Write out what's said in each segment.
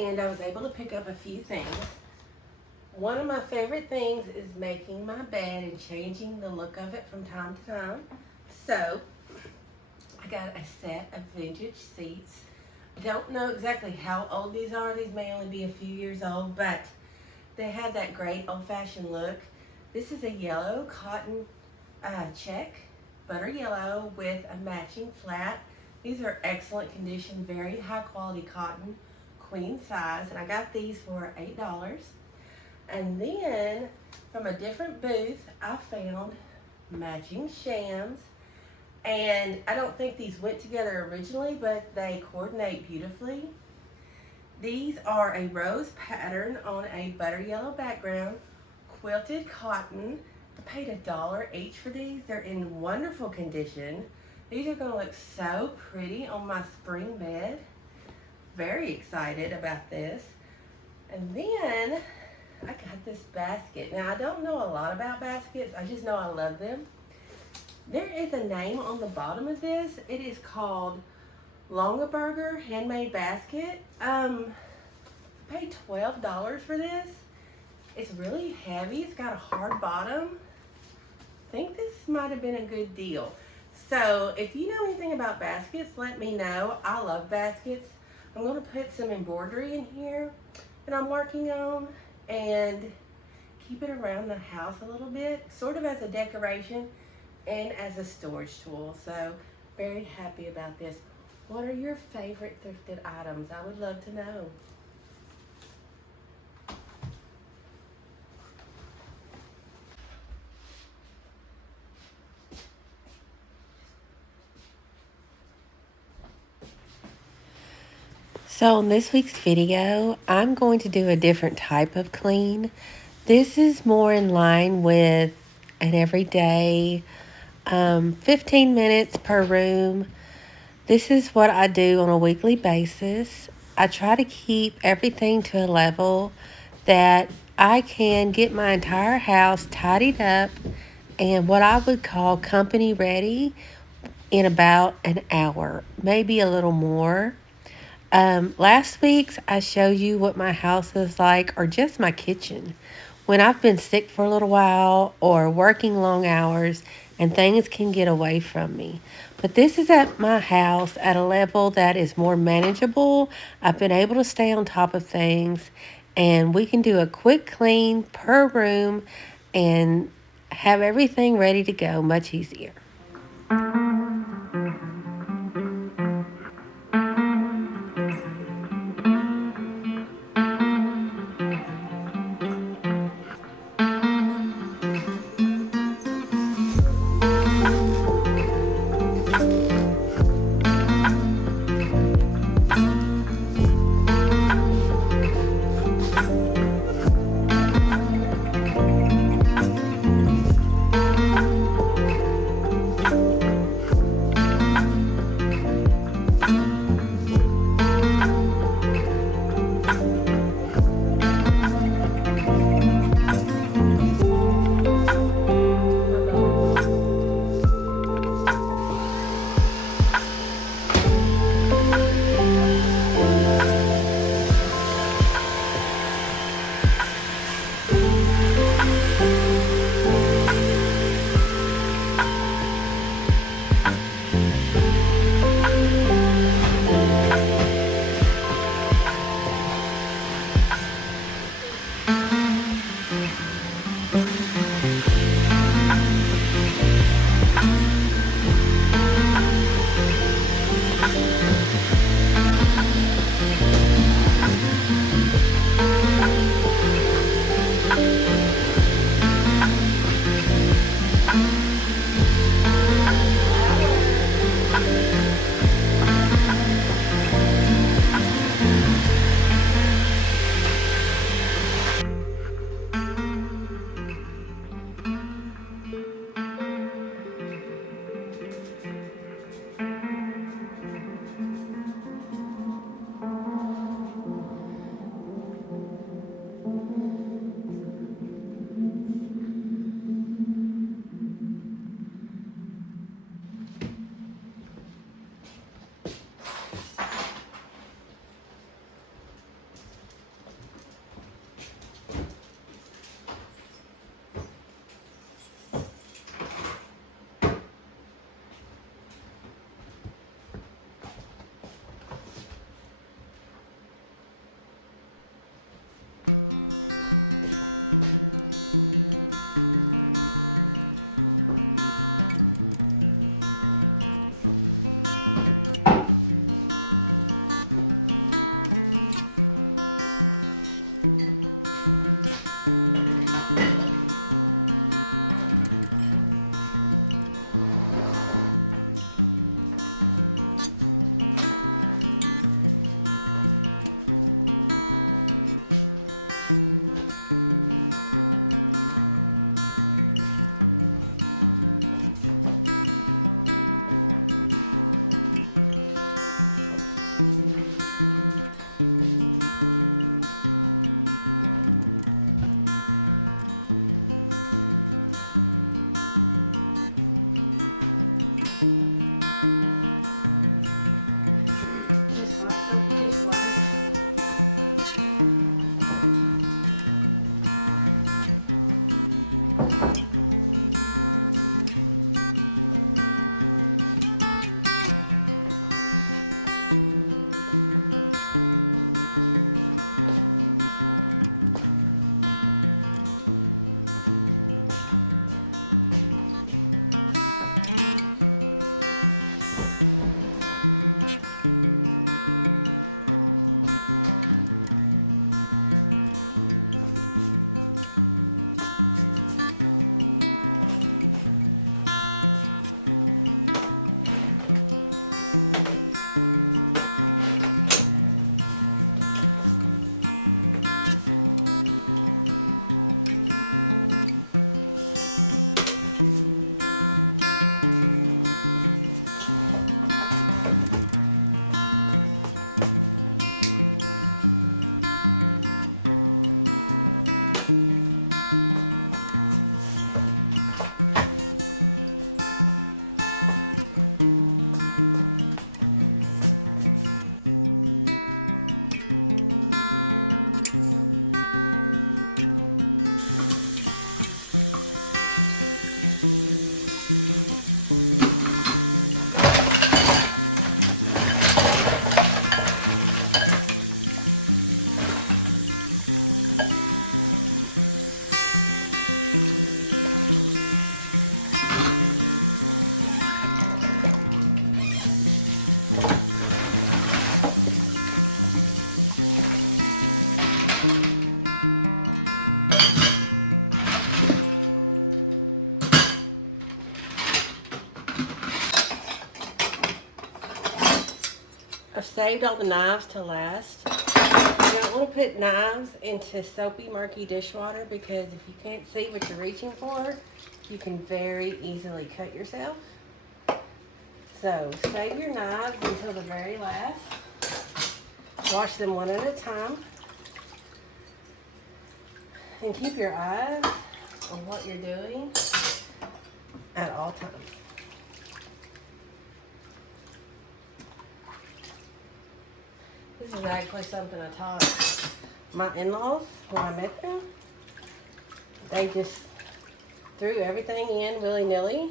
and I was able to pick up a few things. One of my favorite things is making my bed and changing the look of it from time to time. So I got a set of vintage seats. Don't know exactly how old these are. These may only be a few years old, but they have that great old-fashioned look. This is a yellow cotton check, butter yellow with a matching flat. These are excellent condition, very high quality cotton, queen size, and I got these for $8. And then from a different booth, I found matching shams. And I don't think these went together originally, but they coordinate beautifully. These are a rose pattern on a butter yellow background, quilted cotton. I paid $1 each for these. They're in wonderful condition. These are going to look so pretty on my spring bed. Very excited about this. And then I got this basket. Now I don't know a lot about baskets. I just know I love them. There is a name on the bottom of this. It is called Longaberger Handmade Basket. I paid $12 for this. It's really heavy. It's got a hard bottom. I think this might have been a good deal. So if you know anything about baskets, let me know. I love baskets. I'm going to put some embroidery in here that I'm working on and keep it around the house a little bit, sort of as a decoration and as a storage tool. So very happy about this. What are your favorite thrifted items? I would love to know. So in this week's video, I'm going to do a different type of clean. This is more in line with an everyday 15 minutes per room. This is what I do on a weekly basis. I try to keep everything to a level that I can get my entire house tidied up and what I would call company ready in about an hour, maybe a little more. Last week's I showed you what my house is like, or just my kitchen. When I've been sick for a little while or working long hours and things can get away from me. But this is at my house at a level that is more manageable. I've been able to stay on top of things and we can do a quick clean per room and have everything ready to go much easier. I've saved all the knives to last. You don't want to put knives into soapy, murky dishwater because if you can't see what you're reaching for, you can very easily cut yourself. So save your knives until the very last. Wash them one at a time. And keep your eyes on what you're doing at all times. This is actually something I taught my in-laws when I met them. They just threw everything in willy-nilly.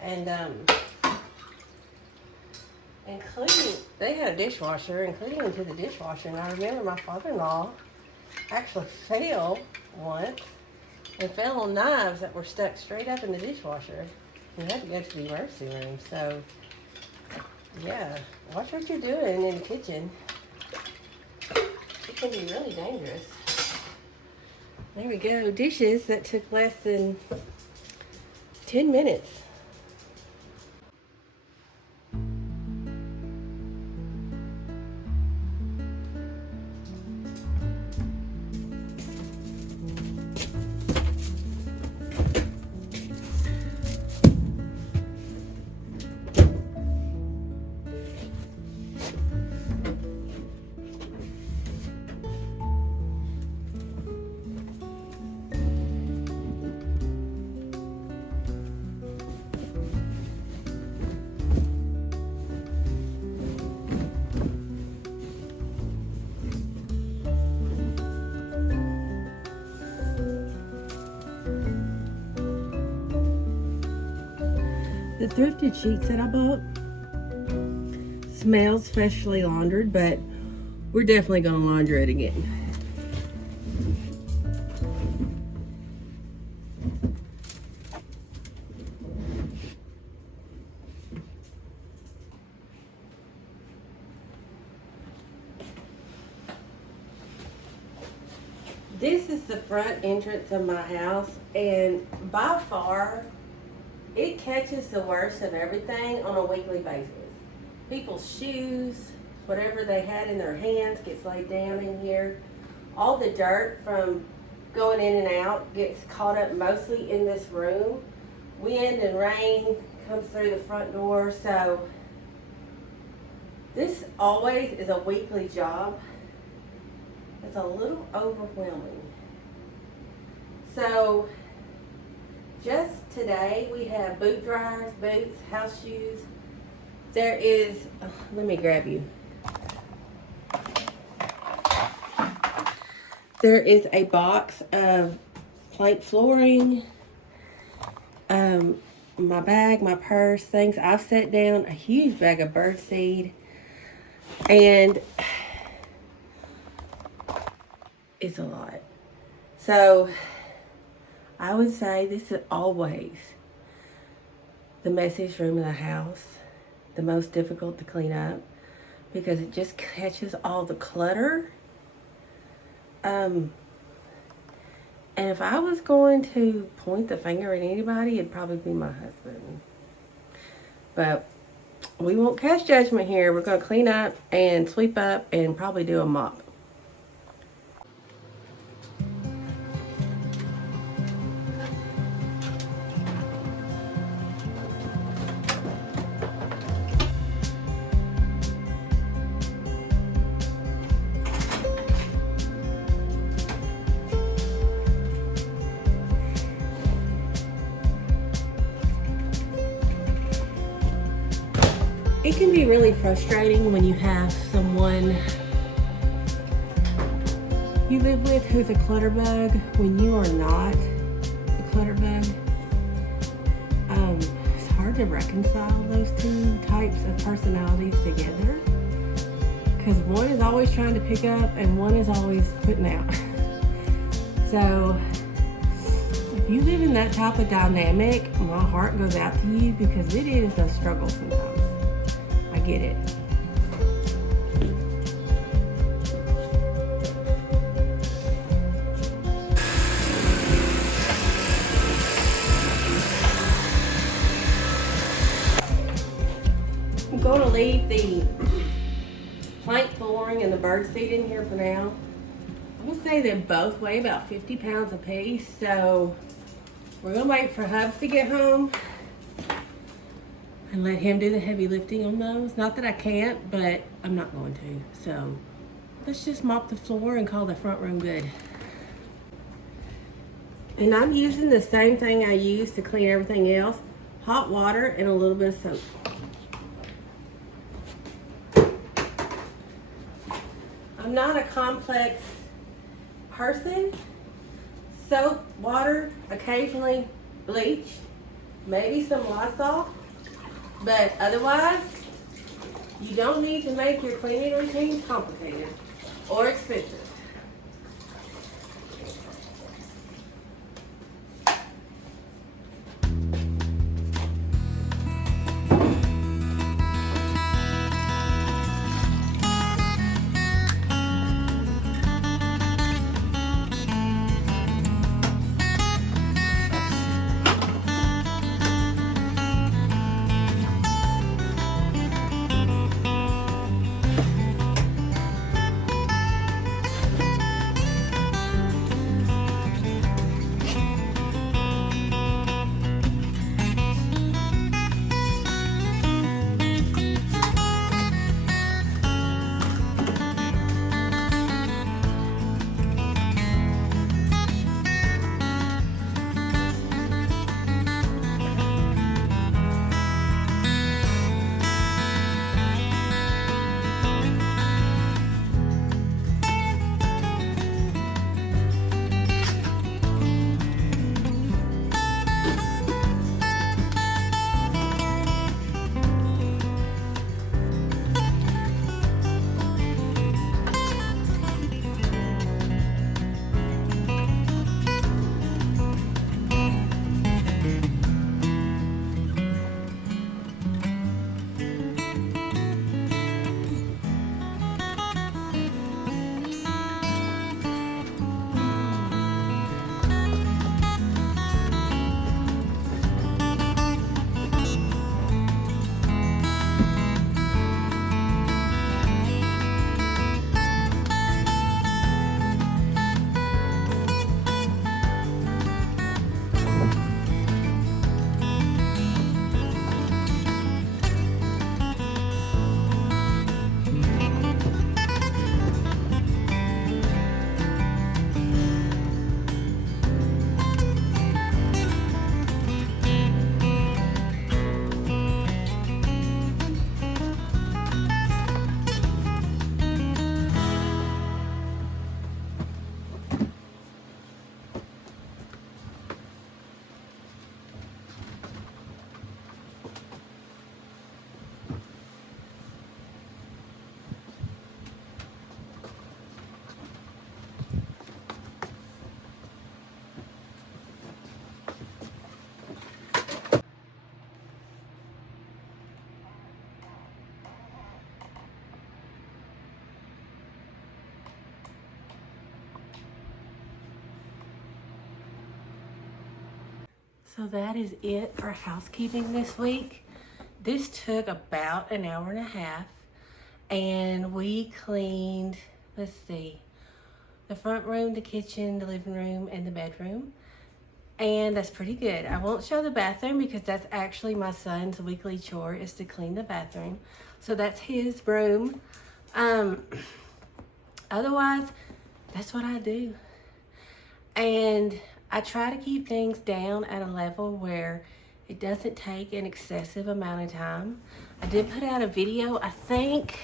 And including, they had a dishwasher, including into the dishwasher. And I remember my father-in-law actually fell once and fell on knives that were stuck straight up in the dishwasher. We had to go to the emergency room. So yeah, watch what you're doing in the kitchen. It can be really dangerous. There we go. Dishes that took less than 10 minutes. The thrifted sheets that I bought smells freshly laundered, but we're definitely going to launder it again. This is the front entrance of my house, and by far it catches the worst of everything on a weekly basis. People's shoes, whatever they had in their hands gets laid down in here. All the dirt from going in and out gets caught up mostly in this room. Wind and rain comes through the front door, so this always is a weekly job. It's a little overwhelming. So just today we have boot dryers, boots, house shoes. There is, let me grab you. There is a box of plank flooring, my bag, my purse, things. I've set down a huge bag of birdseed, and it's a lot. So I would say this is always the messiest room in the house, the most difficult to clean up because it just catches all the clutter. And if I was going to point the finger at anybody, it'd probably be my husband. But we won't cast judgment here. We're going to clean up and sweep up and probably do a mop. It can be really frustrating when you have someone you live with who's a clutter bug when you are not a clutter bug. reconcile those two types of personalities together. Because one is always trying to pick up and one is always putting out. So if you live in that type of dynamic, my heart goes out to you because it is a struggle sometimes. I get it. I'm going to leave the plank flooring and the bird seat in here for now. I'm gonna say they both weigh about 50 pounds a piece, so we're gonna wait for Hubs to get home and let him do the heavy lifting on those. Not that I can't, but I'm not going to. So let's just mop the floor and call the front room good. And I'm using the same thing I use to clean everything else: hot water and a little bit of soap. I'm not a complex person. Soap, water, occasionally bleach, maybe some Lysol, but otherwise you don't need to make your cleaning routines complicated or expensive. So that is it for housekeeping this week. This took about an hour and a half, and we cleaned, let's see, the front room, the kitchen, the living room, and the bedroom. And that's pretty good. I won't show the bathroom because that's actually my son's weekly chore, is to clean the bathroom. So that's his room. Otherwise, that's what I do. And I try to keep things down at a level where it doesn't take an excessive amount of time. I did put out a video, I think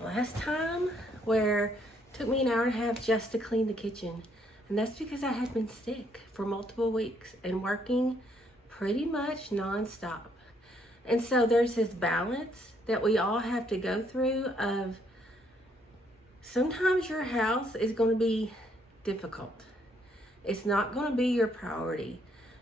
last time, where it took me an hour and a half just to clean the kitchen. And that's because I had been sick for multiple weeks and working pretty much non-stop. And so there's this balance that we all have to go through of sometimes your house is going to be difficult. It's not going to be your priority.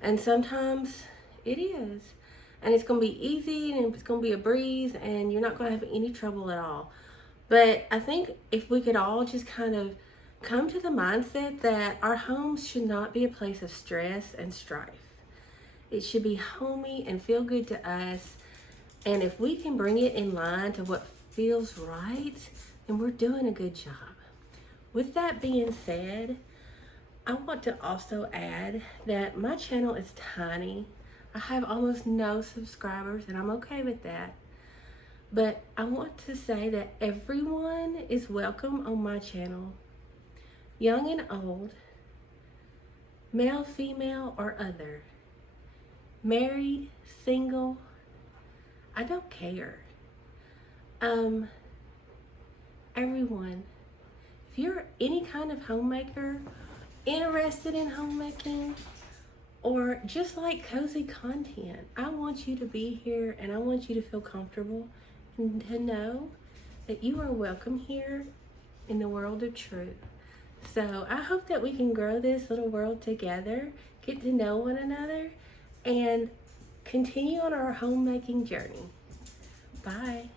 And sometimes it is. And it's going to be easy and it's going to be a breeze and you're not going to have any trouble at all. But I think if we could all just kind of come to the mindset that our homes should not be a place of stress and strife. It should be homey and feel good to us. And if we can bring it in line to what feels right, then we're doing a good job. With that being said, I want to also add that my channel is tiny. I have almost no subscribers and I'm okay with that. But I want to say that everyone is welcome on my channel. Young and old, male, female, or other. Married, single, I don't care. Everyone, if you're any kind of homemaker, interested in homemaking, or just like cozy content, I want you to be here and I want you to feel comfortable and to know that you are welcome here in the world of truth. So I hope that we can grow this little world together, get to know one another, and continue on our homemaking journey. Bye.